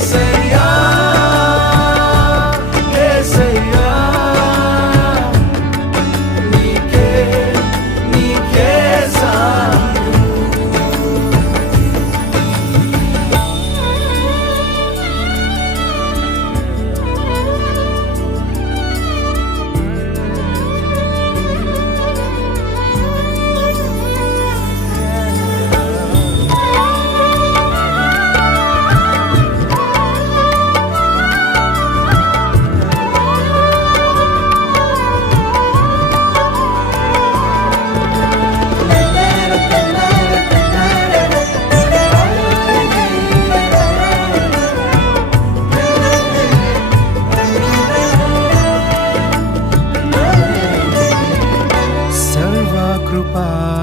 say